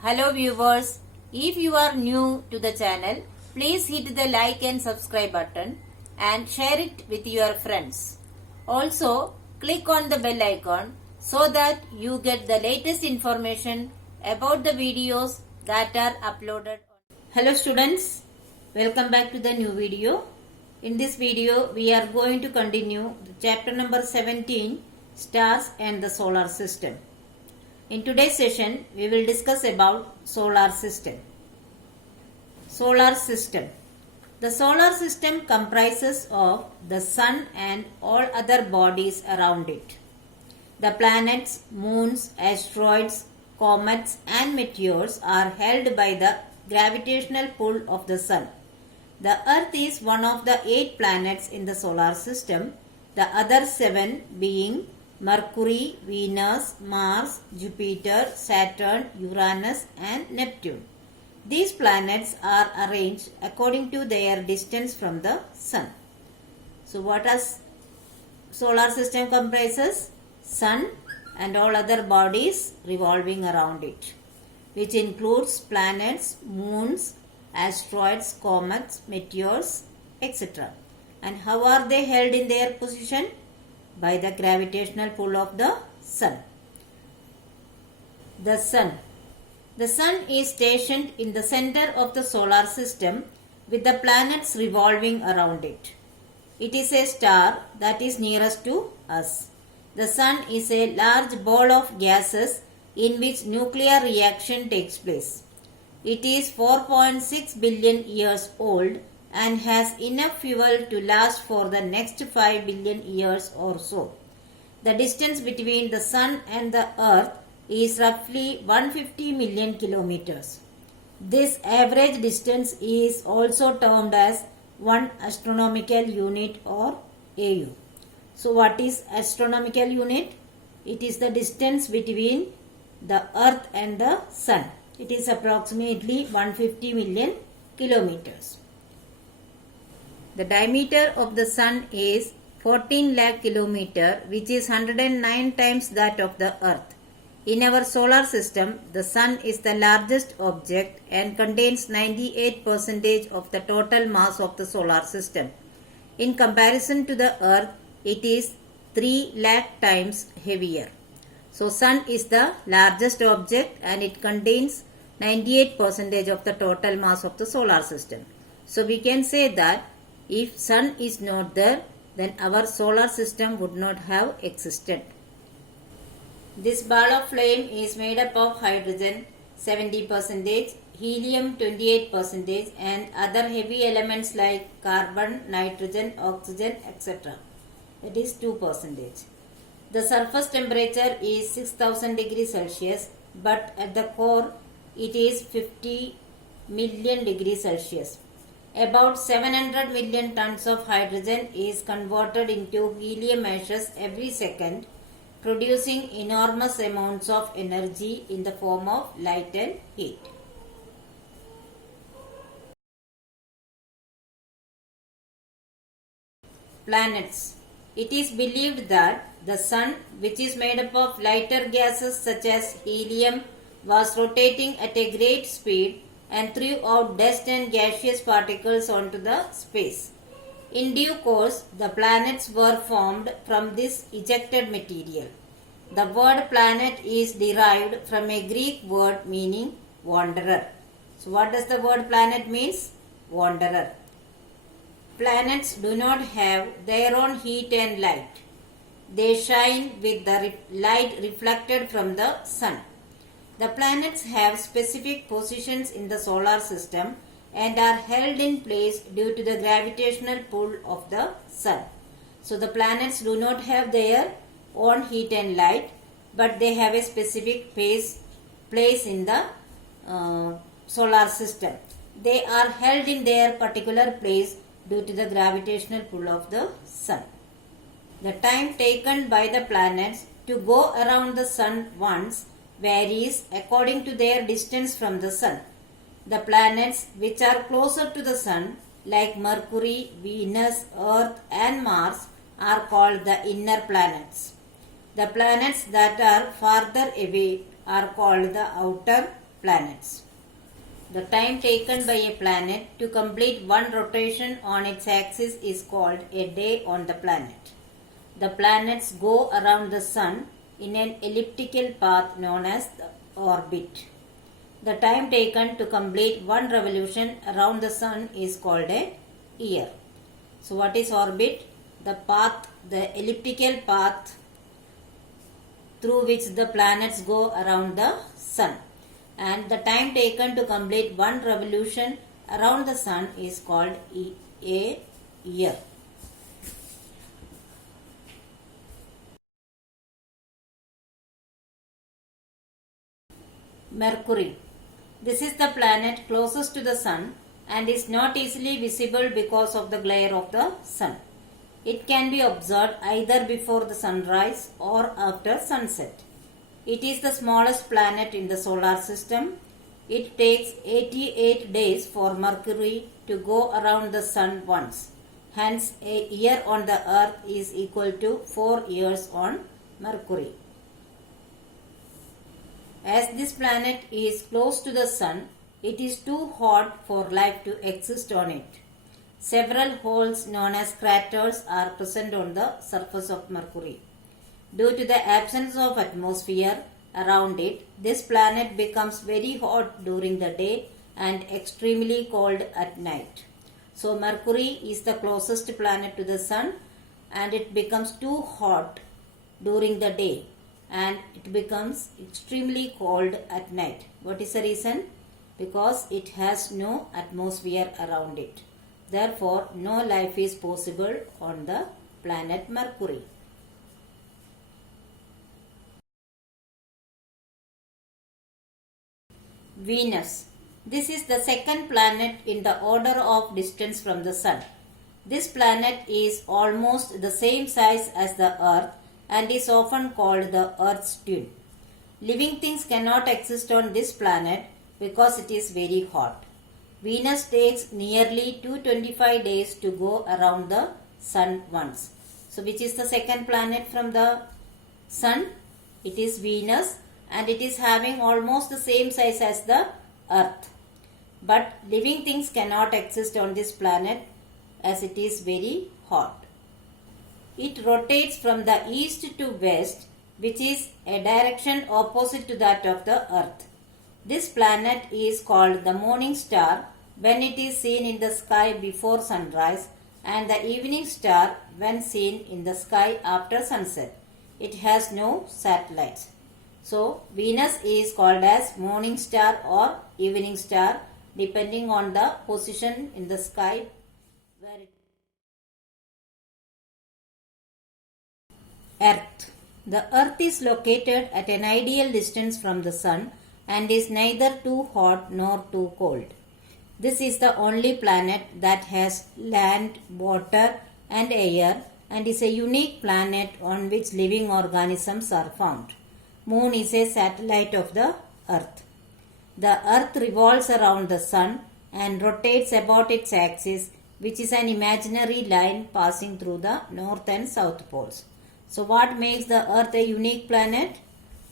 Hello viewers, if you are new to the channel, please hit the like and subscribe button and share it with your friends. Also, click on the bell icon so that you get the latest information about the videos that are uploaded. Hello students, welcome back to the new video. In this video, we are going to continue the chapter number 17, Stars and the Solar System. In today's session, we will discuss about solar system. Solar system. The solar system comprises of the sun and all other bodies around it. The planets, moons, asteroids, comets and meteors are held by the gravitational pull of the sun. The Earth is one of the 8 planets in the solar system, the other 7 being Mercury, Venus, Mars, Jupiter, Saturn, Uranus and Neptune. These planets are arranged according to their distance from the Sun. So what does solar system comprises? Sun and all other bodies revolving around it, which includes planets, moons, asteroids, comets, meteors, etc. And how are they held in their position? By the gravitational pull of the sun. The sun. The sun is stationed in the center of the solar system with the planets revolving around it. It is a star that is nearest to us. The sun is a large ball of gases in which nuclear reaction takes place. It is 4.6 billion years old and has enough fuel to last for the next 5 billion years or so. The distance between the sun and the earth is roughly 150 million kilometers. This average distance is also termed as 1 astronomical unit or AU. So what is astronomical unit? It is the distance between the earth and the sun. It is approximately 150 million kilometers. The diameter of the sun is 14 lakh kilometer, which is 109 times that of the earth. In our solar system, the sun is the largest object and contains 98% of the total mass of the solar system. In comparison to the earth, it is 3 lakh times heavier. So sun is the largest object and it contains 98% of the total mass of the solar system. So we can say that if sun is not there, then our solar system would not have existed. This ball of flame is made up of hydrogen 70%, helium 28% and other heavy elements like carbon, nitrogen, oxygen, etc. That is 2%. The surface temperature is 6000 degrees Celsius, but at the core it is 50 million degrees Celsius. About 700 million tons of hydrogen is converted into helium ashes every second, producing enormous amounts of energy in the form of light and heat. Planets. It is believed that the sun, which is made up of lighter gases such as helium, was rotating at a great speed and threw out dust and gaseous particles onto the space. In due course, the planets were formed from this ejected material. The word planet is derived from a Greek word meaning wanderer. So what does the word planet means? Wanderer. Planets do not have their own heat and light. They shine with the light reflected from the sun. The planets have specific positions in the solar system and are held in place due to the gravitational pull of the sun. So the planets do not have their own heat and light, but they have a specific place in the solar system. They are held in their particular place due to the gravitational pull of the sun. The time taken by the planets to go around the sun once varies according to their distance from the sun. The planets which are closer to the sun, like Mercury, Venus, Earth and Mars, are called the inner planets. The planets that are farther away are called the outer planets. The time taken by a planet to complete one rotation on its axis is called a day on the planet. The planets go around the Sun in an elliptical path known as the orbit. The time taken to complete one revolution around the Sun is called a year. So what is orbit? The elliptical path through which the planets go around the Sun. And the time taken to complete one revolution around the Sun is called a year. Mercury. This is the planet closest to the Sun and is not easily visible because of the glare of the Sun. It can be observed either before the sunrise or after sunset. It is the smallest planet in the solar system. It takes 88 days for Mercury to go around the Sun once. Hence, a year on the Earth is equal to 4 years on Mercury. As this planet is close to the Sun, it is too hot for life to exist on it. Several holes known as craters are present on the surface of Mercury. Due to the absence of atmosphere around it, this planet becomes very hot during the day and extremely cold at night. So Mercury is the closest planet to the Sun and it becomes too hot during the day and it becomes extremely cold at night. What is the reason? Because it has no atmosphere around it. Therefore, no life is possible on the planet Mercury. Venus. This is the second planet in the order of distance from the Sun. This planet is almost the same size as the Earth and is often called the Earth's twin. Living things cannot exist on this planet because it is very hot. Venus takes nearly 225 days to go around the Sun once. So which is the second planet from the Sun? It is Venus and it is having almost the same size as the Earth. But living things cannot exist on this planet as it is very hot. It rotates from the east to west, which is a direction opposite to that of the Earth. This planet is called the morning star when it is seen in the sky before sunrise and the evening star when seen in the sky after sunset. It has no satellites. So, Venus is called as morning star or evening star depending on the position in the sky where it is. Earth. The Earth is located at an ideal distance from the Sun and is neither too hot nor too cold. This is the only planet that has land, water and air and is a unique planet on which living organisms are found. Moon is a satellite of the Earth. The Earth revolves around the Sun and rotates about its axis, which is an imaginary line passing through the north and south poles. So what makes the Earth a unique planet?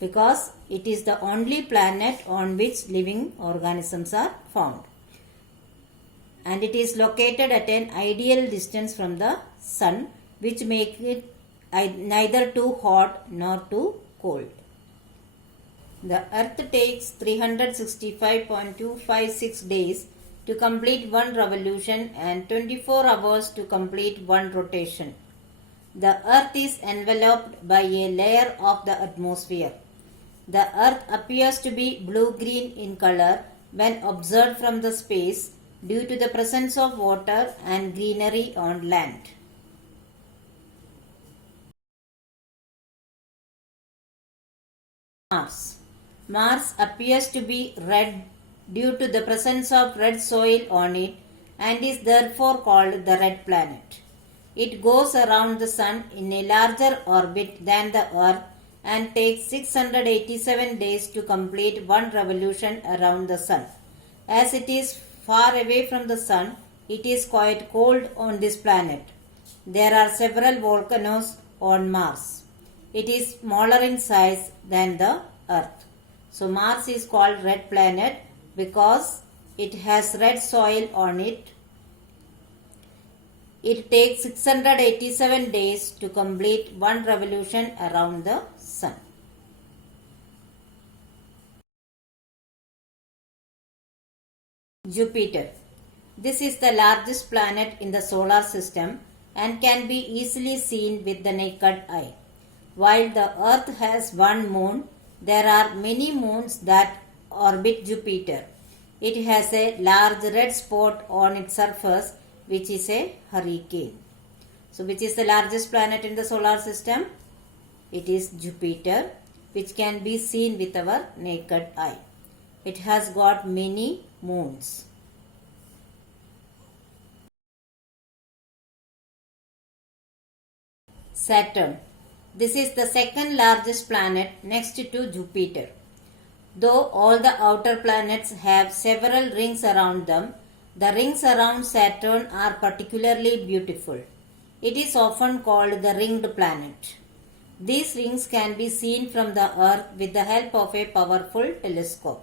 Because it is the only planet on which living organisms are found. And it is located at an ideal distance from the Sun, which makes it neither too hot nor too cold. The Earth takes 365.256 days to complete one revolution and 24 hours to complete one rotation. The Earth is enveloped by a layer of the atmosphere. The Earth appears to be blue-green in color when observed from the space due to the presence of water and greenery on land. Mars. Mars appears to be red due to the presence of red soil on it and is therefore called the red planet. It goes around the Sun in a larger orbit than the Earth and takes 687 days to complete one revolution around the Sun. As it is far away from the Sun, it is quite cold on this planet. There are several volcanoes on Mars. It is smaller in size than the Earth. So Mars is called red planet because it has red soil on it. It takes 687 days to complete one revolution around the Sun. Jupiter. This is the largest planet in the solar system and can be easily seen with the naked eye. While the Earth has one moon, there are many moons that orbit Jupiter. It has a large red spot on its surface, which is a hurricane. So, which is the largest planet in the solar system? It is Jupiter, which can be seen with our naked eye. It has got many moons. Saturn. This is the second largest planet next to Jupiter. Though all the outer planets have several rings around them, the rings around Saturn are particularly beautiful. It is often called the ringed planet. These rings can be seen from the Earth with the help of a powerful telescope.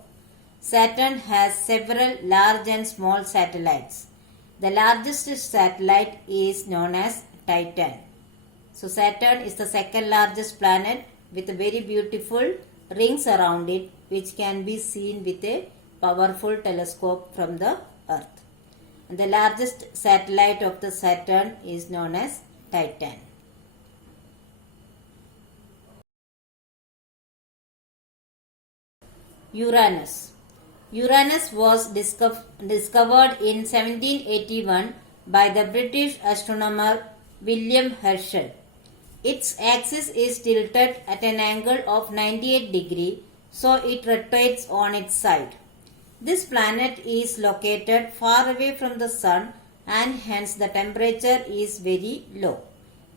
Saturn has several large and small satellites. The largest satellite is known as Titan. So Saturn is the second largest planet with very beautiful rings around it, which can be seen with a powerful telescope from the Earth. And the largest satellite of the Saturn is known as Titan. Uranus. Uranus was discovered in 1781 by the British astronomer William Herschel. Its axis is tilted at an angle of 98 degrees, so it rotates on its side. This planet is located far away from the Sun and hence the temperature is very low.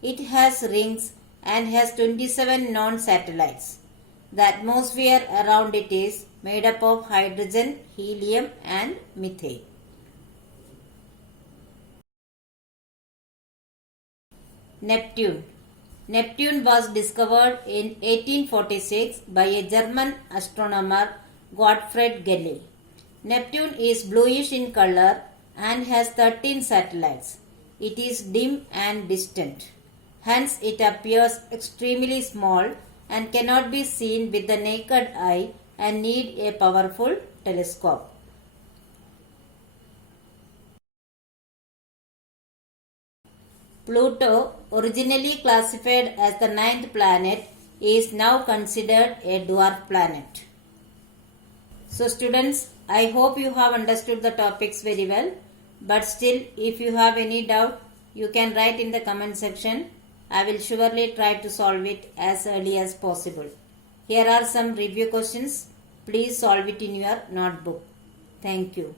It has rings and has 27 known satellites. The atmosphere around it is made up of hydrogen, helium and methane. Neptune. Neptune was discovered in 1846 by a German astronomer Gottfried Galle. Neptune is bluish in color and has 13 satellites. It is dim and distant. Hence it appears extremely small and cannot be seen with the naked eye and need a powerful telescope. Pluto, originally classified as the ninth planet, is now considered a dwarf planet. So students, I hope you have understood the topics very well. But still, if you have any doubt, you can write in the comment section. I will surely try to solve it as early as possible. Here are some review questions. Please solve it in your notebook. Thank you.